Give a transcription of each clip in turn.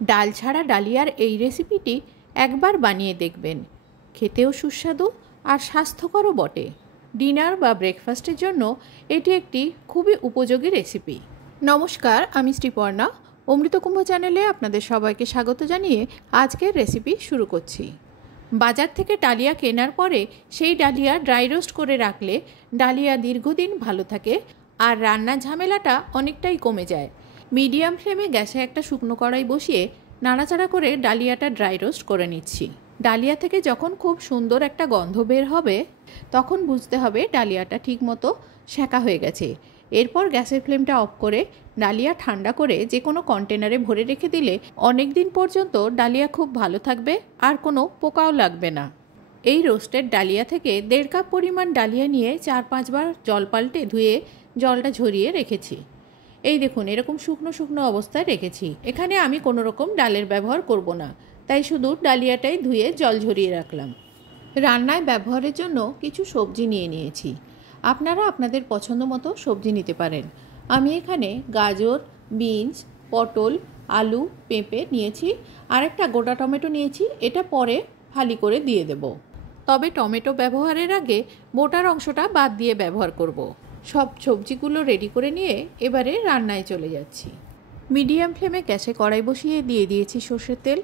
ডাল ছাড়া ডালিয়ার এই রেসিপিটি একবার বানিয়ে দেখবেন, খেতেও সুস্বাদু আর স্বাস্থ্যকরও বটে। ডিনার বা ব্রেকফাস্টের জন্য এটি একটি খুবই উপযোগী রেসিপি। নমস্কার, আমি শ্রীপর্ণা। অমৃতকুম্ভ চ্যানেলে আপনাদের সবাইকে স্বাগত জানিয়ে আজকের রেসিপি শুরু করছি। বাজার থেকে ডালিয়া কেনার পরে সেই ডালিয়া ড্রাই রোস্ট করে রাখলে ডালিয়া দীর্ঘদিন ভালো থাকে আর রান্নার ঝামেলাটা অনেকটাই কমে যায়। মিডিয়াম ফ্লেমে গ্যাসে একটা শুকনো কড়াই বসিয়ে নাড়াচাড়া করে ডালিয়াটা ড্রাই রোস্ট করে নিচ্ছি। ডালিয়া থেকে যখন খুব সুন্দর একটা গন্ধ বের হবে তখন বুঝতে হবে ডালিয়াটা ঠিকমতো সেঁকা হয়ে গেছে। এরপর গ্যাসের ফ্লেমটা অফ করে ডালিয়া ঠান্ডা করে যে কোনো কন্টেনারে ভরে রেখে দিলে অনেক দিন পর্যন্ত ডালিয়া খুব ভালো থাকবে আর কোনো পোকাও লাগবে না। এই রোস্টেড ডালিয়া থেকে 1.5 কাপ পরিমাণ ডালিয়া নিয়ে 4-5 বার জল পাল্টে ধুয়ে জলটা ঝরিয়ে রেখেছি। এই দেখুন, এরকম শুকনো শুকনো অবস্থায় রেখেছি। এখানে আমি কোনো রকম ডালের ব্যবহার করব না, তাই শুধু ডালিয়াটাই ধুয়ে জল ঝরিয়ে রাখলাম। রান্নায় ব্যবহারের জন্য কিছু সবজি নিয়ে নিয়েছি। আপনারা আপনাদের পছন্দ মতো সবজি নিতে পারেন। আমি এখানে গাজর, বিনস, পটল, আলু, পেঁপে নিয়েছি আর একটা গোটা টমেটো নিয়েছি। এটা পরে ফালি করে দিয়ে দেব। তবে টমেটো ব্যবহারের আগে বোটার অংশটা বাদ দিয়ে ব্যবহার করব। সব সবজিগুলো রেডি করে নিয়ে এবারে রান্নায় চলে যাচ্ছি। মিডিয়াম ফ্লেমে গ্যাসে কড়াই বসিয়ে দিয়ে দিয়েছি সর্ষের তেল।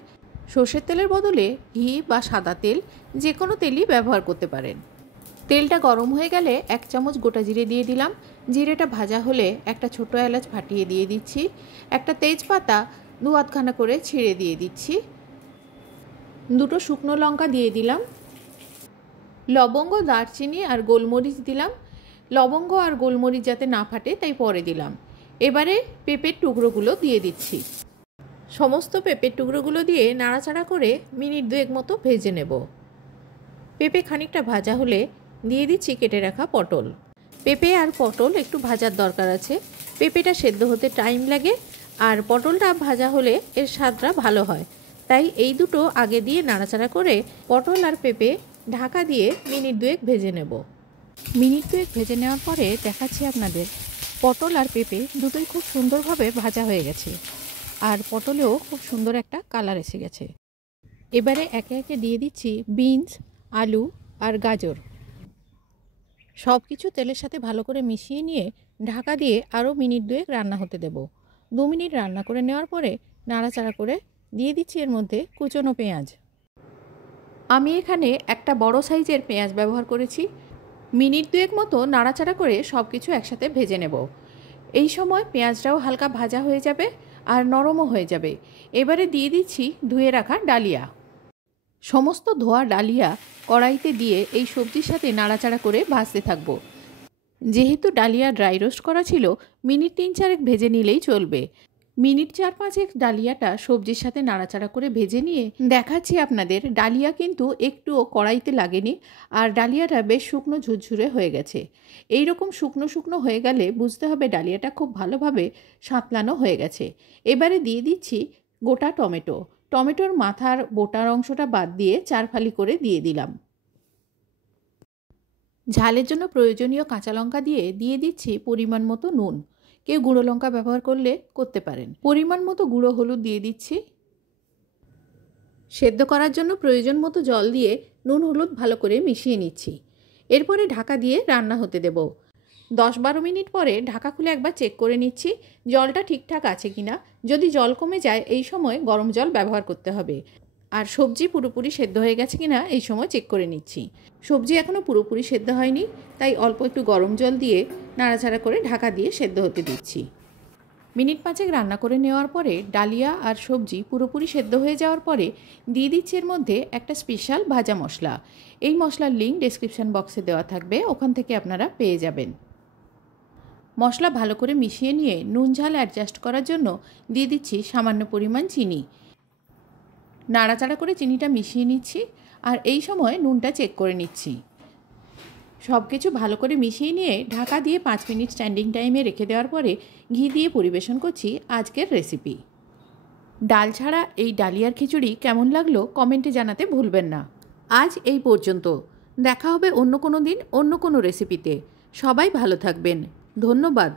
সর্ষের তেলের বদলে ঘি বা সাদা তেল যে কোনো তেলই ব্যবহার করতে পারেন। তেলটা গরম হয়ে গেলে 1 চামচ গোটা জিরে দিয়ে দিলাম। জিরেটা ভাজা হলে একটা ছোটো এলাচ ফাটিয়ে দিয়ে দিচ্ছি। একটা তেজপাতা 2 খানা করে ছিঁড়ে দিয়ে দিচ্ছি। 2টো শুকনো লঙ্কা দিয়ে দিলাম। লবঙ্গ, দারচিনি আর গোলমরিচ দিলাম। লবঙ্গ আর গোলমরিচ যাতে না ফাটে তাই পরে দিলাম। এবারে পেঁপের টুকরোগুলো দিয়ে দিচ্ছি। সমস্ত পেঁপের টুকরোগুলো দিয়ে নাড়াচাড়া করে মিনিট 2 মতো ভেজে নেব। পেঁপে খানিকটা ভাজা হলে দিয়ে দিচ্ছি কেটে রাখা পটল। পেঁপে আর পটল একটু ভাজার দরকার আছে। পেঁপেটা সেদ্ধ হতে টাইম লাগে আর পটলটা ভাজা হলে এর স্বাদটা ভালো হয়, তাই এই দুটো আগে দিয়ে নাড়াচাড়া করে পটল আর পেঁপে ঢাকা দিয়ে মিনিট 2 ভেজে নেব। মিনিট 2 ভেজে নেওয়ার পরে দেখাচ্ছি আপনাদের পটল আর পেঁপে দুটোই খুব সুন্দরভাবে ভাজা হয়ে গেছে আর পটলেও খুব সুন্দর একটা কালার এসে গেছে। এবারে একে একে দিয়ে দিচ্ছি বিনস, আলু আর গাজর। সব কিছু তেলের সাথে ভালো করে মিশিয়ে নিয়ে ঢাকা দিয়ে আরও মিনিট 2 রান্না হতে দেব। 2 মিনিট রান্না করে নেওয়ার পরে নাড়াচাড়া করে দিয়ে দিচ্ছি এর মধ্যে কুচনো পেঁয়াজ। আমি এখানে একটা বড় সাইজের পেঁয়াজ ব্যবহার করেছি। মিনিট 2 মতো নাড়াচাড়া করে সব কিছু একসাথে ভেজে নেব। এই সময় পেঁয়াজটাও হালকা ভাজা হয়ে যাবে আর নরমও হয়ে যাবে। এবারে দিয়ে দিচ্ছি ধুয়ে রাখা ডালিয়া। সমস্ত ধোয়া ডালিয়া কড়াইতে দিয়ে এই সবজির সাথে নাড়াচাড়া করে ভাজতে থাকব। যেহেতু ডালিয়া ড্রাই রোস্ট করা ছিল, মিনিট 3-4 ভেজে নিলেই চলবে। মিনিট 4-5 ডালিয়াটা সবজির সাথে নাড়াচাড়া করে ভেজে নিয়ে দেখাচ্ছি আপনাদের ডালিয়া কিন্তু একটুও কড়াইতে লাগেনি আর ডালিয়াটা বেশ শুকনো ঝুরঝুরে হয়ে গেছে। এই রকম শুকনো শুকনো হয়ে গেলে বুঝতে হবে ডালিয়াটা খুব ভালোভাবে সাঁতলানো হয়ে গেছে। এবারে দিয়ে দিচ্ছি গোটা টমেটো। টমেটোর মাথার বোটার অংশটা বাদ দিয়ে 4 ফালি করে দিয়ে দিলাম। ঝালের জন্য প্রয়োজনীয় কাঁচা লঙ্কা দিয়ে দিচ্ছি পরিমাণ মতো নুন। কেউ গুঁড়ো লঙ্কা ব্যবহার করলে করতে পারেন। পরিমাণ মতো গুঁড়ো হলুদ দিয়ে দিচ্ছি। সেদ্ধ করার জন্য প্রয়োজন মতো জল দিয়ে নুন হলুদ ভালো করে মিশিয়ে নিচ্ছি। এরপরে ঢাকা দিয়ে রান্না হতে দেব। 10-12 মিনিট পরে ঢাকা খুলে একবার চেক করে নিচ্ছি জলটা ঠিকঠাক আছে কিনা। যদি জল কমে যায় এই সময় গরম জল ব্যবহার করতে হবে। আর সবজি পুরোপুরি সেদ্ধ হয়ে গেছে কিনা এই সময় চেক করে নিচ্ছি। সবজি এখনও পুরোপুরি সেদ্ধ হয়নি, তাই অল্প একটু গরম জল দিয়ে নাড়াচাড়া করে ঢাকা দিয়ে সেদ্ধ হতে দিচ্ছি। মিনিট 5 রান্না করে নেওয়ার পরে ডালিয়া আর সবজি পুরোপুরি সেদ্ধ হয়ে যাওয়ার পরে দিয়ে দিচ্ছি এর মধ্যে একটা স্পেশাল ভাজা মশলা। এই মশলার লিঙ্ক ডেসক্রিপশন বক্সে দেওয়া থাকবে, ওখান থেকে আপনারা পেয়ে যাবেন। মশলা ভালো করে মিশিয়ে নিয়ে নুন ঝাল অ্যাডজাস্ট করার জন্য দিয়ে দিচ্ছি সামান্য পরিমাণ চিনি। নাড়াচাড়া করে চিনিটা মিশিয়ে নিচ্ছি আর এই সময় নুনটা চেক করে নিচ্ছি। সব কিছু ভালো করে মিশিয়ে নিয়ে ঢাকা দিয়ে 5 মিনিট স্ট্যান্ডিং টাইমে রেখে দেওয়ার পরে ঘি দিয়ে পরিবেশন করছি আজকের রেসিপি। ডাল ছাড়া এই ডালিয়ার খিচুড়ি কেমন লাগলো কমেন্টে জানাতে ভুলবেন না। আজ এই পর্যন্ত। দেখা হবে অন্য কোনো দিন অন্য কোনো রেসিপিতে। সবাই ভালো থাকবেন। ধন্যবাদ।